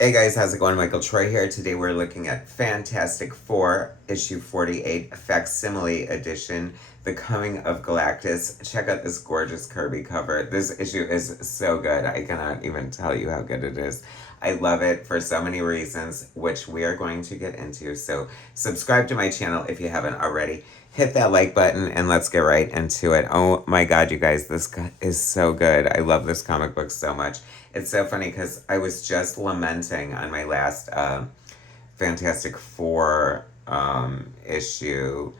Hey guys, how's it going? Michael Troy here. Today we're looking at Fantastic Four, issue 48, Facsimile edition, The Coming of Galactus. Check out this gorgeous Kirby cover. This issue is so good. I cannot even tell you how good it is. I love it for so many reasons, which we are going to get into. So subscribe to my channel if you haven't already. Hit that like button and let's get right into it. Oh my god, you guys, this is so good. I love this comic book so much. It's so funny because I was just lamenting on my last Fantastic Four issue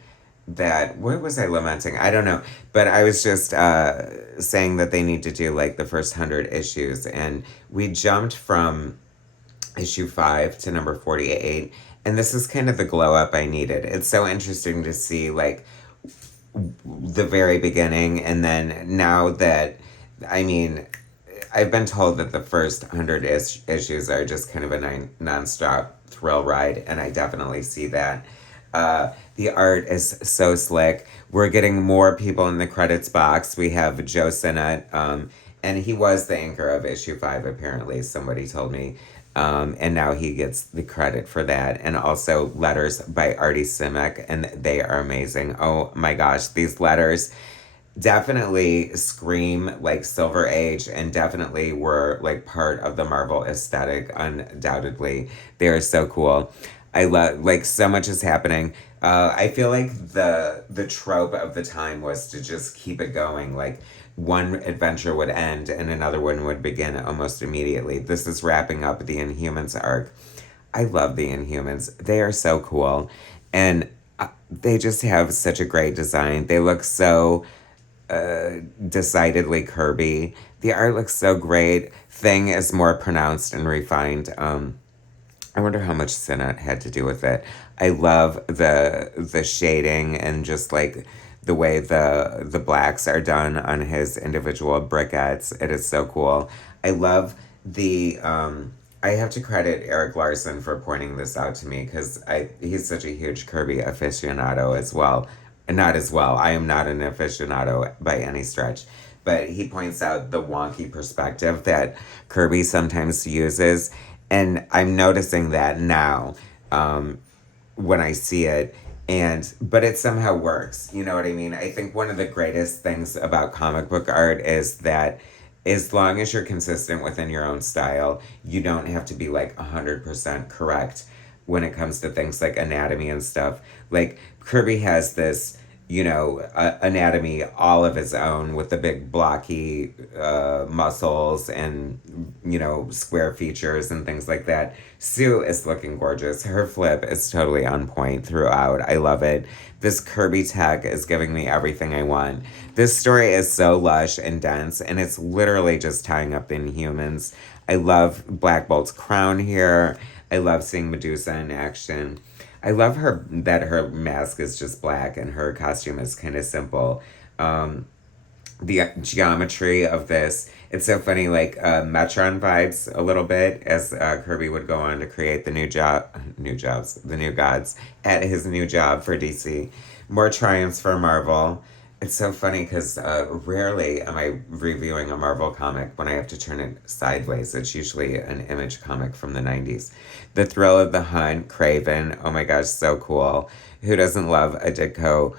that, what was I lamenting? I don't know. But I was just saying that they need to do like the first 100 issues. And we jumped from issue 5 to number 48. And this is kind of the glow up I needed. It's so interesting to see like the very beginning. And then now that, I mean, I've been told that the first 100 issues are just kind of a non-stop thrill ride, and I definitely see that. The art is so slick. We're getting more people in the credits box. We have Joe Sinnott, and he was the anchor of issue 5, apparently, somebody told me. And now he gets the credit for that. And also letters by Artie Simek, and they are amazing. Oh my gosh, these letters definitely scream like Silver Age and definitely were like part of the Marvel aesthetic, undoubtedly. They are so cool. I love, like, so much is happening. I feel like the trope of the time was to just keep it going. Like one adventure would end and another one would begin almost immediately. This is wrapping up the Inhumans arc. I love the Inhumans. They are so cool. And they just have such a great design. They look so decidedly Kirby. The art looks so great. Thing is more pronounced and refined. I wonder how much Sinnott had to do with it. I love the shading and just like the way the blacks are done on his individual briquettes. It is so cool. I love the I have to credit Eric Larson for pointing this out to me because he's such a huge Kirby aficionado as well. Not as well. I am not an aficionado by any stretch. But he points out the wonky perspective that Kirby sometimes uses. And I'm noticing that now when I see it. But it somehow works. You know what I mean? I think one of the greatest things about comic book art is that as long as you're consistent within your own style, you don't have to be like 100% correct when it comes to things like anatomy and stuff. Like Kirby has this, anatomy all of his own with the big blocky muscles and, square features and things like that. Sue is looking gorgeous. Her flip is totally on point throughout. I love it. This Kirby tech is giving me everything I want. This story is so lush and dense, and it's literally just tying up the Inhumans. I love Black Bolt's crown here. I love seeing Medusa in action. I love her mask is just black and her costume is kind of simple. The geometry of this, it's so funny, like Metron vibes a little bit as Kirby would go on to create the the new gods at his new job for DC. More triumphs for Marvel. It's so funny because rarely am I reviewing a Marvel comic when I have to turn it sideways. It's usually an Image comic from the 90s. The Thrill of the Hunt, Craven, oh my gosh, so cool. Who doesn't love a Ditko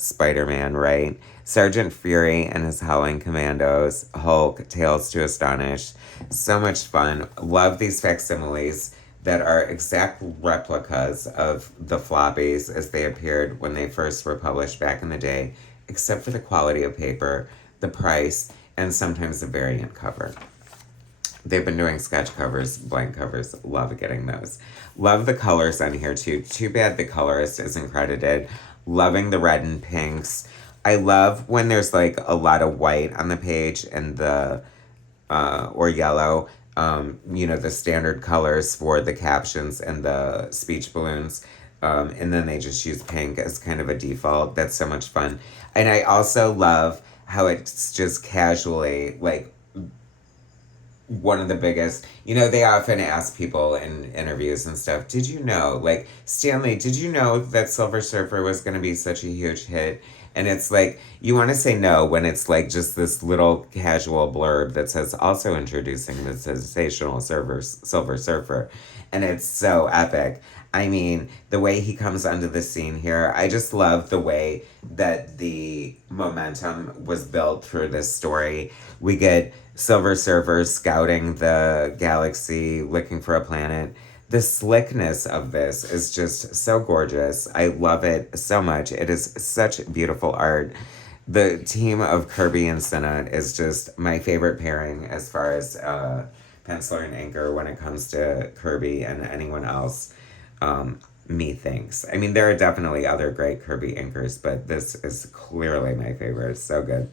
Spider-Man, right? Sergeant Fury and his Howling Commandos, Hulk, Tales to Astonish. So much fun. Love these facsimiles that are exact replicas of the floppies as they appeared when they first were published back in the day, except for the quality of paper, the price, and sometimes the variant cover. They've been doing sketch covers, blank covers. Love getting those. Love the colors on here too. Too bad the colorist isn't credited. Loving the red and pinks. I love when there's like a lot of white on the page and or yellow. The standard colors for the captions and the speech balloons. And then they just use pink as kind of a default. That's so much fun. And I also love how it's just casually, like, one of the biggest, they often ask people in interviews and stuff, did you know, like, Stanley, did you know that Silver Surfer was going to be such a huge hit? And it's like, you want to say no when it's like just this little casual blurb that says, also introducing the sensational Silver Surfer. And it's so epic. I mean, the way he comes onto the scene here, I just love the way that the momentum was built through this story. We get Silver Surfer scouting the galaxy, looking for a planet. The slickness of this is just so gorgeous. I love it so much. It is such beautiful art. The team of Kirby and Senna is just my favorite pairing as far as penciler and inker when it comes to Kirby and anyone else. Methinks. I mean, there are definitely other great Kirby inkers, but this is clearly my favorite. It's so good.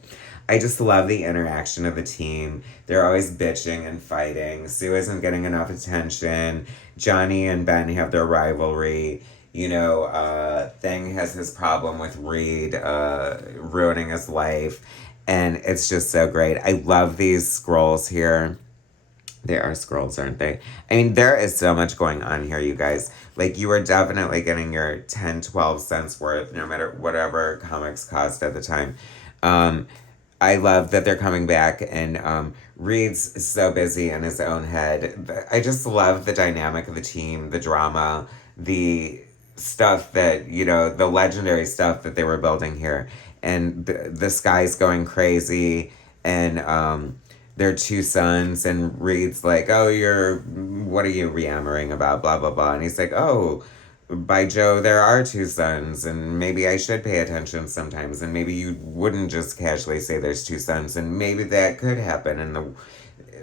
I just love the interaction of the team. They're always bitching and fighting. Sue isn't getting enough attention. Johnny and Ben have their rivalry. You know, Thing has his problem with Reed ruining his life. And it's just so great. I love these scrolls here. They are scrolls, aren't they? I mean, there is so much going on here, you guys. Like, you are definitely getting your 10, 12 cents worth, no matter whatever comics cost at the time. I love that they're coming back, and Reed's so busy in his own head. I just love the dynamic of the team, the drama, the stuff that, you know, the legendary stuff that they were building here. And the sky's going crazy, and their two sons, and Reed's like, oh, what are you yammering about, blah, blah, blah. And he's like, oh, by Joe, there are two sons, and maybe I should pay attention sometimes, and maybe you wouldn't just casually say there's two sons, and maybe that could happen in the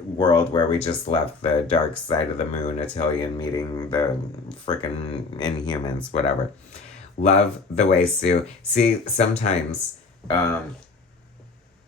world where we just left the dark side of the moon, Atelian meeting the frickin' Inhumans, whatever. Love the way Sue, see, sometimes,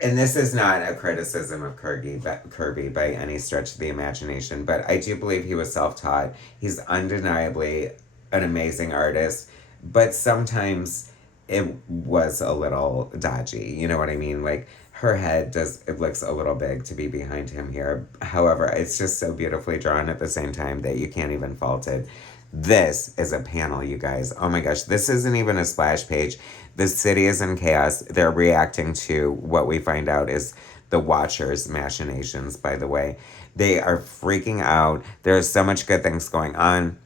and this is not a criticism of Kirby by any stretch of the imagination, but I do believe he was self-taught. He's undeniably an amazing artist, but sometimes it was a little dodgy. You know what I mean? Like, her head it looks a little big to be behind him here. However, it's just so beautifully drawn at the same time that you can't even fault it. This is a panel, you guys. Oh my gosh, this isn't even a splash page. The city is in chaos. They're reacting to what we find out is the Watchers' machinations, by the way. They are freaking out. There's so much good things going on.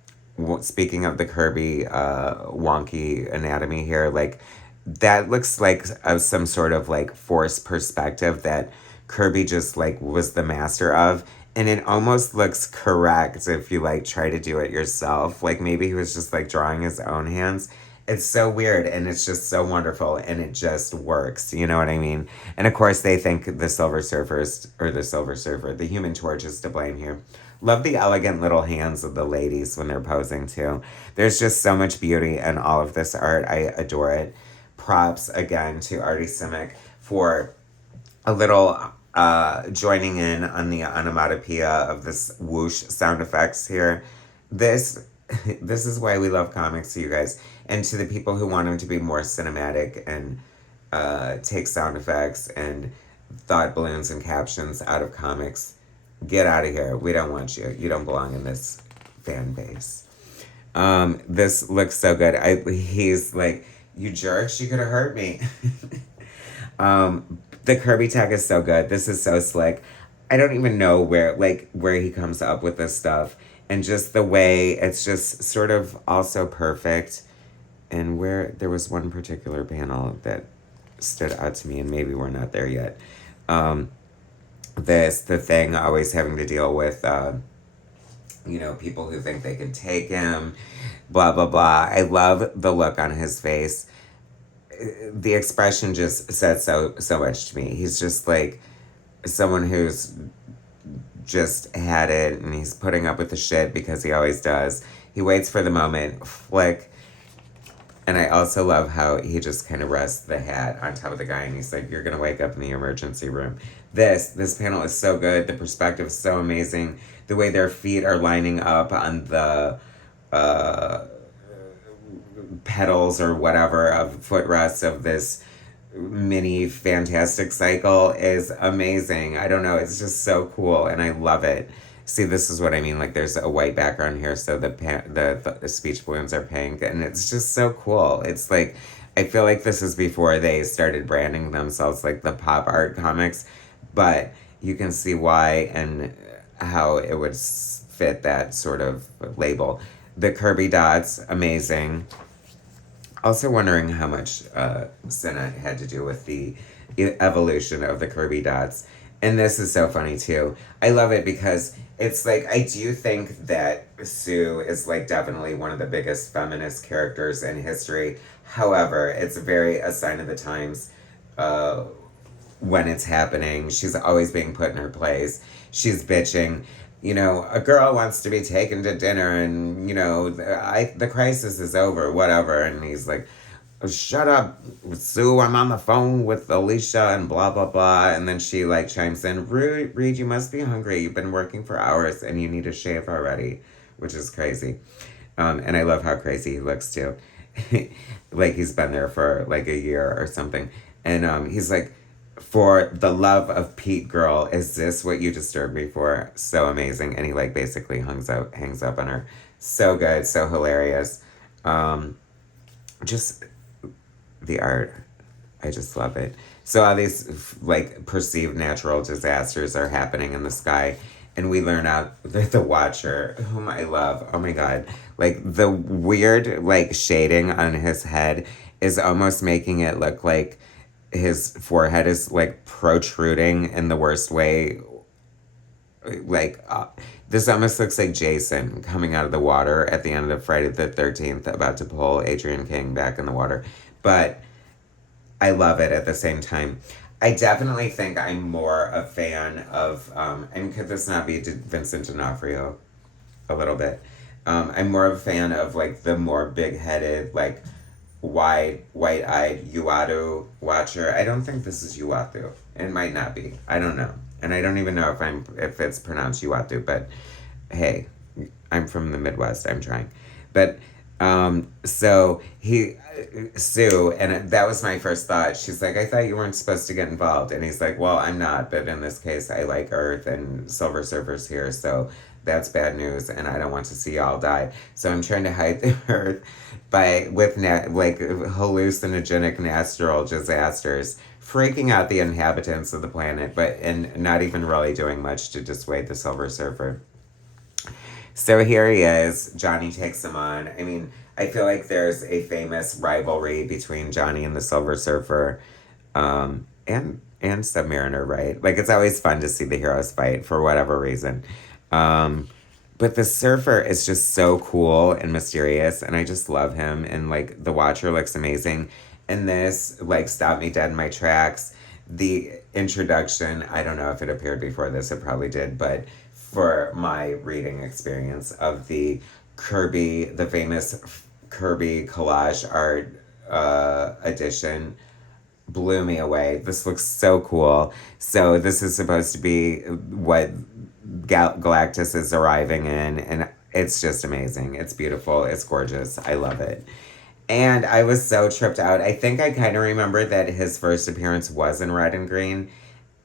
Speaking of the Kirby wonky anatomy here, like, that looks like some sort of like forced perspective that Kirby just like was the master of. And it almost looks correct if you like try to do it yourself. Like, maybe he was just like drawing his own hands. It's so weird, and it's just so wonderful, and it just works. You know what I mean? And of course, they think the Silver Surfer, the Human Torch is to blame here. Love the elegant little hands of the ladies when they're posing too. There's just so much beauty in all of this art. I adore it. Props again to Artie Simic for a little joining in on the onomatopoeia of this whoosh sound effects here. This is why we love comics, you guys. And to the people who want them to be more cinematic and take sound effects and thought balloons and captions out of comics, get out of here. We don't want you. You don't belong in this fan base. This looks so good. He's like, you jerks, you could have hurt me. The Kirby tag is so good. This is so slick. I don't even know where he comes up with this stuff. And just the way it's just sort of also perfect. And where there was one particular panel that stood out to me, and maybe we're not there yet. The Thing always having to deal with, people who think they can take him, blah, blah, blah. I love the look on his face. The expression just said so much to me. He's just like someone who's just had it, and he's putting up with the shit because he always does. He waits for the moment, flick. And I also love how he just kind of rests the hat on top of the guy, and he's like, you're going to wake up in the emergency room. This panel is so good. The perspective is so amazing. The way their feet are lining up on the pedals or whatever of footrests of this mini Fantastic Cycle is amazing. I don't know. It's just so cool, and I love it. See, this is what I mean. Like, there's a white background here, so the speech balloons are pink, and it's just so cool. It's like, I feel like this is before they started branding themselves like the pop art comics, but you can see why and how it would fit that sort of label. The Kirby dots, amazing. Also wondering how much Senna had to do with the evolution of the Kirby dots. And this is so funny too. I love it because it's like, I do think that Sue is like definitely one of the biggest feminist characters in history. However, it's very a sign of the times uh, when it's happening. She's always being put in her place. She's bitching. You know, a girl wants to be taken to dinner, and you know, the crisis is over, whatever. And he's like, "Shut up, Sue. I'm on the phone with Alicia and blah blah blah." And then she like chimes in, Reed, you must be hungry. You've been working for hours, and you need a shave already," which is crazy. And I love how crazy he looks too. Like he's been there for like a year or something. And he's like, "For the love of Pete, girl, is this what you disturbed me for?" So amazing. And he like basically hangs up on her. So good, so hilarious. Just the art. I just love it. So all these like perceived natural disasters are happening in the sky, and we learn out that the Watcher, whom I love, oh my god, like the weird like shading on his head is almost making it look like his forehead is like protruding in the worst way. Like this almost looks like Jason coming out of the water at the end of Friday the 13th, about to pull Adrian King back in the water. But I love it at the same time. I definitely think I'm more a fan of, and could this not be Vincent D'Onofrio a little bit? I'm more of a fan of like the more big-headed, like white-eyed Uatu Watcher. I don't think this is Uatu. It might not be. I don't know. And I don't even know if it's pronounced Uatu, but hey, I'm from the Midwest. I'm trying. But so Sue, and that was my first thought. She's like, "I thought you weren't supposed to get involved." And he's like, "Well, I'm not, but in this case, I like Earth and Silver Surfer's here, so that's bad news, and I don't want to see y'all die. So I'm trying to hide the Earth with like hallucinogenic natural disasters, freaking out the inhabitants of the planet, and not even really doing much to dissuade the Silver Surfer." So here he is. Johnny takes him on. I mean, I feel like there's a famous rivalry between Johnny and the Silver Surfer, and Submariner, right? Like it's always fun to see the heroes fight for whatever reason. But the Surfer is just so cool and mysterious, and I just love him. And like the Watcher looks amazing, and this like stopped me dead in my tracks. The introduction, I don't know if it appeared before this, it probably did, but for my reading experience of the Kirby, the famous Kirby collage art edition, blew me away. This looks so cool. So this is supposed to be what Galactus is arriving in, and it's just amazing. It's beautiful. It's gorgeous. I love it. And I was so tripped out. I think I kind of remember that his first appearance was in red and green.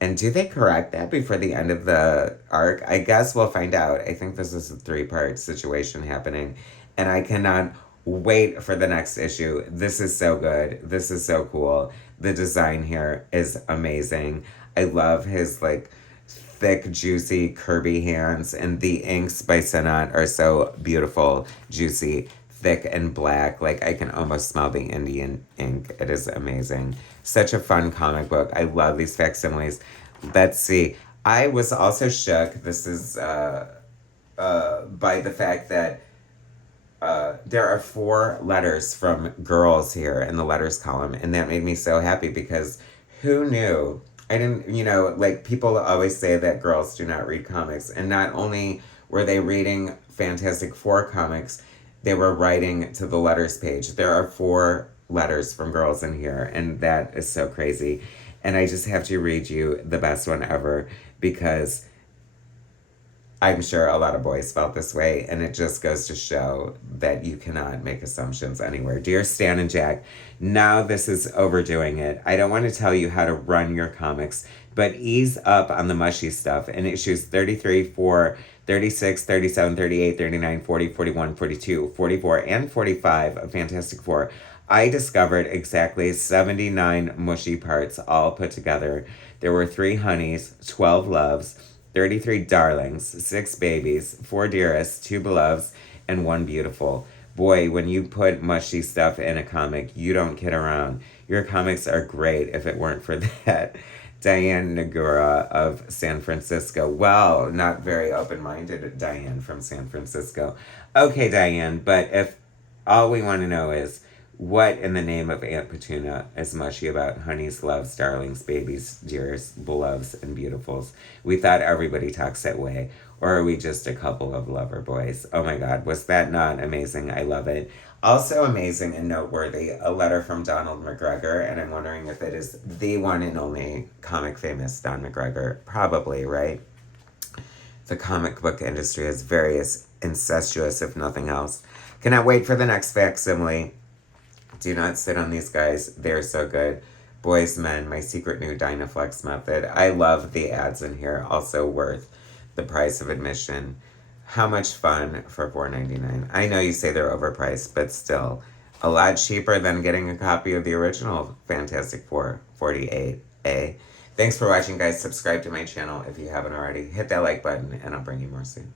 And do they correct that before the end of the arc? I guess we'll find out. I think this is a 3-part situation happening. And I cannot wait for the next issue. This is so good. This is so cool. The design here is amazing. I love his like thick, juicy Kirby hands. And the inks by Senat are so beautiful, juicy, thick and black. Like I can almost smell the Indian ink. It is amazing. Such a fun comic book. I love these facsimiles. Let's see. I was also shook. This is by the fact that there are 4 letters from girls here in the letters column, and that made me so happy because who knew? I didn't, like people always say that girls do not read comics, and not only were they reading Fantastic Four comics, they were writing to the letters page. There are 4 letters from girls in here, and that is so crazy. And I just have to read you the best one ever because I'm sure a lot of boys felt this way, and it just goes to show that you cannot make assumptions anywhere. Dear Stan and Jack, now this is overdoing it. I don't want to tell you how to run your comics, but ease up on the mushy stuff. In issues 33, 4, 36, 37, 38, 39, 40, 41, 42, 44, and 45 of Fantastic Four, I discovered exactly 79 mushy parts all put together. There were 3 honeys, 12 loves, 33 darlings, 6 babies, 4 dearests, 2 beloves, and 1 beautiful. Boy, when you put mushy stuff in a comic, you don't kid around. Your comics are great if it weren't for that. Diane Nagura of San Francisco. Well, not very open minded, Diane from San Francisco. Okay, Diane, but if all we want to know is what in the name of Aunt Petunia is mushy about honeys, loves, darlings, babies, dears, beloveds, and beautifuls? We thought everybody talks that way. Or are we just a couple of lover boys? Oh my god, was that not amazing? I love it. Also amazing and noteworthy, a letter from Donald McGregor, and I'm wondering if it is the one and only comic famous Don McGregor. Probably, right? The comic book industry is very incestuous, if nothing else. Cannot wait for the next facsimile. Do not sit on these guys. They're so good. Boys, men, my secret new Dynaflex method. I love the ads in here. Also worth the price of admission. How much fun for $4.99. I know you say they're overpriced, but still a lot cheaper than getting a copy of the original Fantastic Four 48A. Thanks for watching, guys. Subscribe to my channel if you haven't already. Hit that like button, and I'll bring you more soon.